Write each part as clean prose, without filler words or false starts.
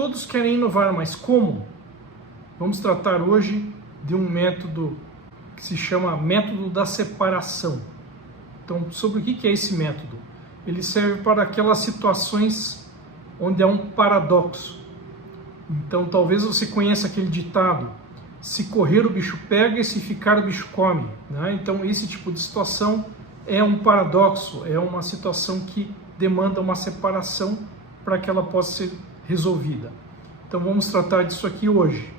todos querem inovar, mas como? Vamos tratar hoje de um método que se chama método da separação. Então, sobre o que é esse método? Ele serve para aquelas situações onde há um paradoxo. Então, talvez você conheça aquele ditado: se correr o bicho pega e se ficar o bicho come, né? Então, esse tipo de situação é um paradoxo, é uma situação que demanda uma separação para que ela possa ser resolvida. Então, vamos tratar disso aqui hoje.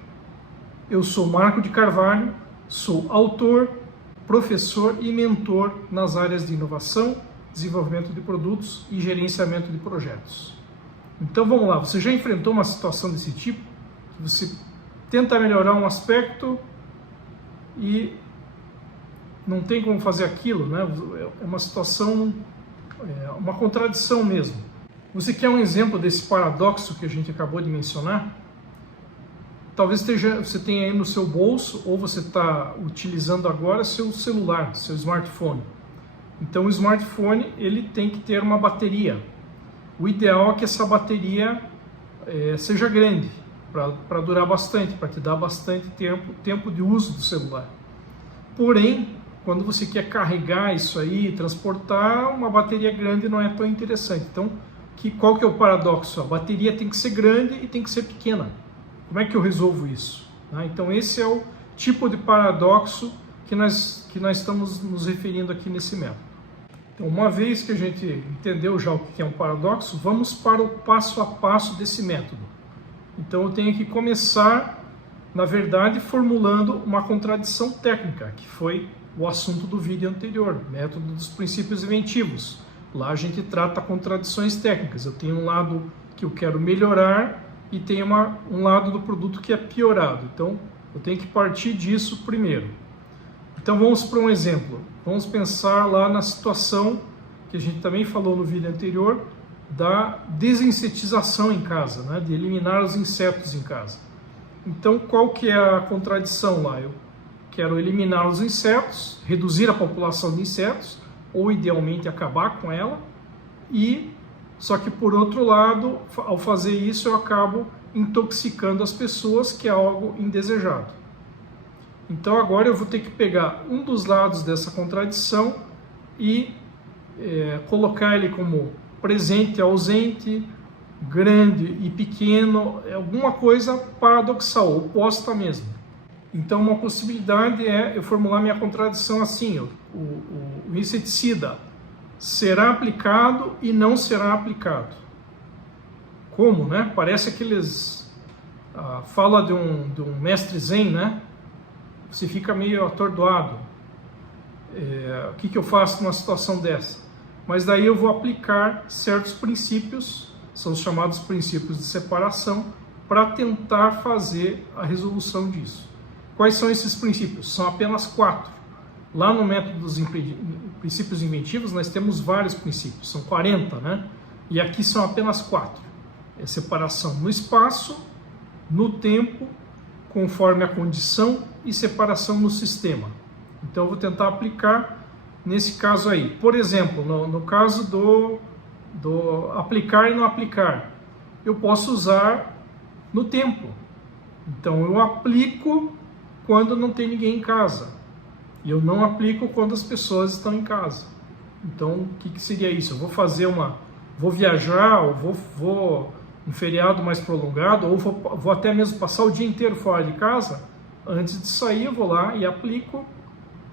Eu sou Marco de Carvalho, sou autor, professor e mentor nas áreas de inovação, desenvolvimento de produtos e gerenciamento de projetos. Então vamos lá, você já enfrentou uma situação desse tipo? Você tenta melhorar um aspecto e não tem como fazer aquilo, né? É uma situação, uma contradição mesmo. Você quer um exemplo desse paradoxo que a gente acabou de mencionar? Talvez você tenha aí no seu bolso, ou você está utilizando agora seu celular, seu smartphone. Então o smartphone ele tem que ter uma bateria. O ideal é que essa bateria seja grande, para durar bastante, para te dar bastante tempo de uso do celular. Porém, quando você quer carregar isso aí, transportar, uma bateria grande não é tão interessante. Então, qual que é o paradoxo? A bateria tem que ser grande e tem que ser pequena. Como é que eu resolvo isso? Então esse é o tipo de paradoxo que nós estamos nos referindo aqui nesse método. Então, uma vez que a gente entendeu já o que é um paradoxo, vamos para o passo a passo desse método. Então eu tenho que começar, na verdade, formulando uma contradição técnica, que foi o assunto do vídeo anterior, método dos princípios inventivos. Lá a gente trata contradições técnicas. Eu tenho um lado que eu quero melhorar e tem um lado do produto que é piorado. Então, eu tenho que partir disso primeiro. Então, vamos para um exemplo. Vamos pensar lá na situação que a gente também falou no vídeo anterior, da desinsetização em casa, né? De eliminar os insetos em casa. Então, qual que é a contradição lá? Eu quero eliminar os insetos, reduzir a população de insetos, ou idealmente acabar com ela, só que, por outro lado, ao fazer isso, eu acabo intoxicando as pessoas, que é algo indesejado. Então, agora eu vou ter que pegar um dos lados dessa contradição e colocar ele como presente e ausente, grande e pequeno, alguma coisa paradoxal, oposta mesmo. Então, uma possibilidade é eu formular minha contradição assim: o inseticida será aplicado e não será aplicado. Como, né? Parece aqueles... fala de um mestre zen, né? Você fica meio atordoado. O que eu faço numa situação dessa? Mas daí eu vou aplicar certos princípios, são os chamados princípios de separação, para tentar fazer a resolução disso. Quais são esses princípios? São apenas 4. Lá no método dos princípios inventivos, nós temos vários princípios, são 40, né? E aqui são apenas 4. É separação no espaço, no tempo, conforme a condição, e separação no sistema. Então eu vou tentar aplicar nesse caso aí. Por exemplo, no caso do aplicar e não aplicar, eu posso usar no tempo. Então eu aplico quando não tem ninguém em casa. E eu não aplico quando as pessoas estão em casa. Então, o que seria isso? Eu vou viajar, ou vou um feriado mais prolongado, ou vou até mesmo passar o dia inteiro fora de casa. Antes de sair, eu vou lá e aplico,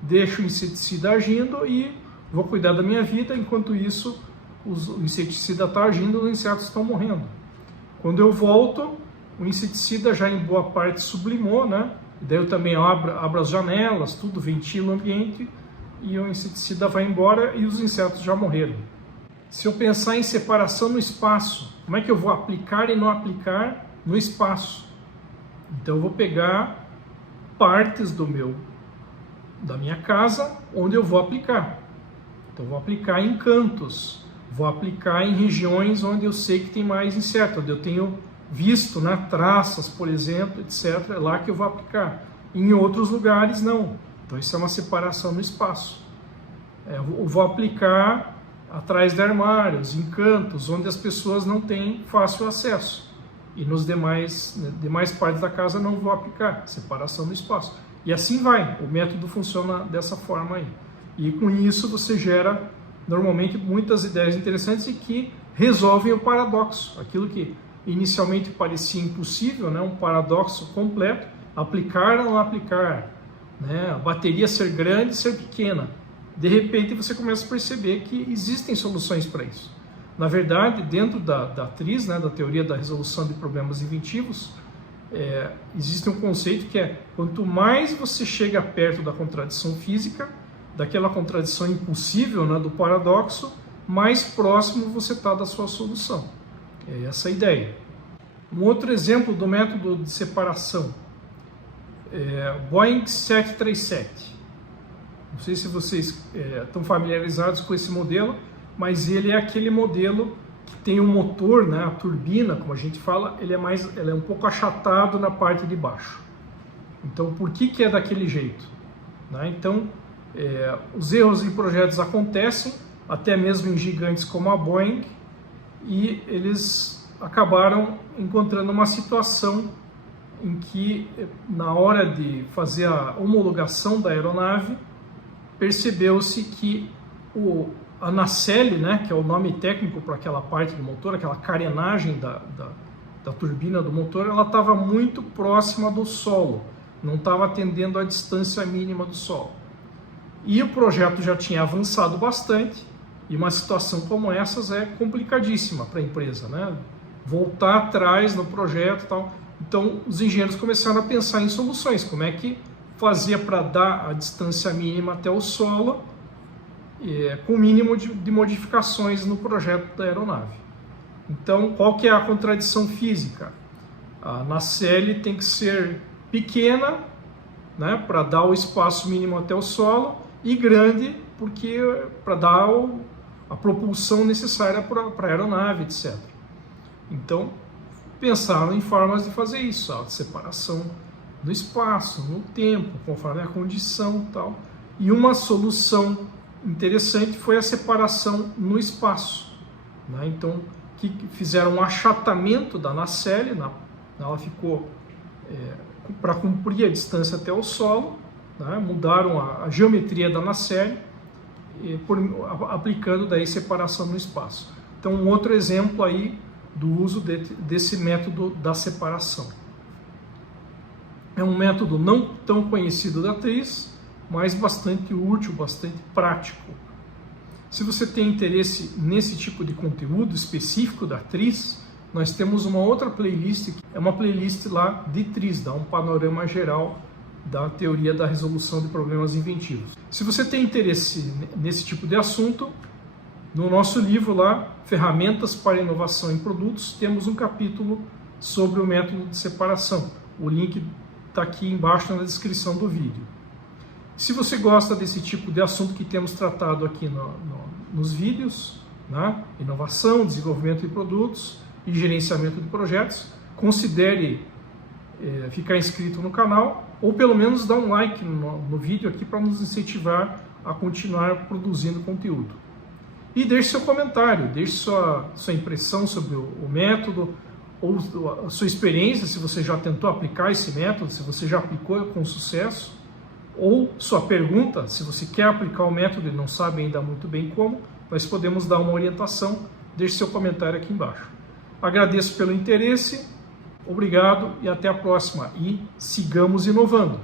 deixo o inseticida agindo e vou cuidar da minha vida. Enquanto isso, o inseticida está agindo, os insetos estão morrendo. Quando eu volto, o inseticida já em boa parte sublimou, né? E daí eu também abro as janelas, tudo, ventilo o ambiente, e o inseticida vai embora e os insetos já morreram. Se eu pensar em separação no espaço, como é que eu vou aplicar e não aplicar no espaço? Então eu vou pegar partes da minha casa onde eu vou aplicar. Então eu vou aplicar em cantos, vou aplicar em regiões onde eu sei que tem mais inseto, onde eu tenho visto, né, traças, por exemplo, etc. É lá que eu vou aplicar. Em outros lugares, não. Então isso é uma separação no espaço. Eu vou aplicar atrás de armários, em cantos, onde as pessoas não têm fácil acesso. e nos demais partes da casa não vou aplicar, separação no espaço. E assim vai, o método funciona dessa forma aí. E com isso você gera normalmente muitas ideias interessantes e que resolvem o paradoxo, aquilo que inicialmente parecia impossível, né? Um paradoxo completo, aplicar ou não aplicar, né? A bateria ser grande, ser pequena. De repente você começa a perceber que existem soluções para isso. Na verdade, dentro da TRIZ, né, da teoria da resolução de problemas inventivos, existe um conceito que é: quanto mais você chega perto da contradição física, daquela contradição impossível, né, do paradoxo, mais próximo você está da sua solução. É essa a ideia. Um outro exemplo do método de separação é Boeing 737. Não sei se vocês estão familiarizados com esse modelo, mas ele é aquele modelo que tem um motor, né, a turbina, como a gente fala, ele é um pouco achatado na parte de baixo. Então, por que é daquele jeito? Né? Então, os erros em projetos acontecem, até mesmo em gigantes como a Boeing, e eles acabaram encontrando uma situação em que, na hora de fazer a homologação da aeronave, percebeu-se que a nacelle, né, que é o nome técnico para aquela parte do motor, aquela carenagem da turbina do motor, ela estava muito próxima do solo, não estava atendendo a distância mínima do solo. E o projeto já tinha avançado bastante, e uma situação como essas é complicadíssima para a empresa, né? Voltar atrás no projeto e tal. Então, os engenheiros começaram a pensar em soluções, como é que fazia para dar a distância mínima até o solo, com o mínimo de modificações no projeto da aeronave. Então, qual que é a contradição física? A nacelle tem que ser pequena, né, para dar o espaço mínimo até o solo, e grande porque para dar a propulsão necessária para a aeronave, etc. Então, pensaram em formas de fazer isso, a separação no espaço, no tempo, conforme a condição e tal. E uma solução interessante foi a separação no espaço, né? Então, que fizeram um achatamento da nacelle, ela ficou para cumprir a distância até o solo, né? Mudaram a geometria da nacelle, aplicando daí separação no espaço. Então, um outro exemplo aí do uso desse método da separação. É um método não tão conhecido da TRIZ, mas bastante útil, bastante prático. Se você tem interesse nesse tipo de conteúdo específico da TRIZ, nós temos uma outra playlist, é uma playlist lá de TRIZ, dá um panorama geral da teoria da resolução de problemas inventivos. Se você tem interesse nesse tipo de assunto, no nosso livro lá, Ferramentas para Inovação em Produtos, temos um capítulo sobre o método de separação. O link está aqui embaixo na descrição do vídeo. Se você gosta desse tipo de assunto que temos tratado aqui nos vídeos, né? Inovação, desenvolvimento de produtos e gerenciamento de projetos, considere ficar inscrito no canal, ou pelo menos dar um like no vídeo aqui para nos incentivar a continuar produzindo conteúdo. E deixe seu comentário, deixe sua impressão sobre o método, ou a sua experiência, se você já tentou aplicar esse método, se você já aplicou com sucesso, ou sua pergunta, se você quer aplicar o método e não sabe ainda muito bem como, nós podemos dar uma orientação. Deixe seu comentário aqui embaixo. Agradeço pelo interesse, obrigado e até a próxima. E sigamos inovando!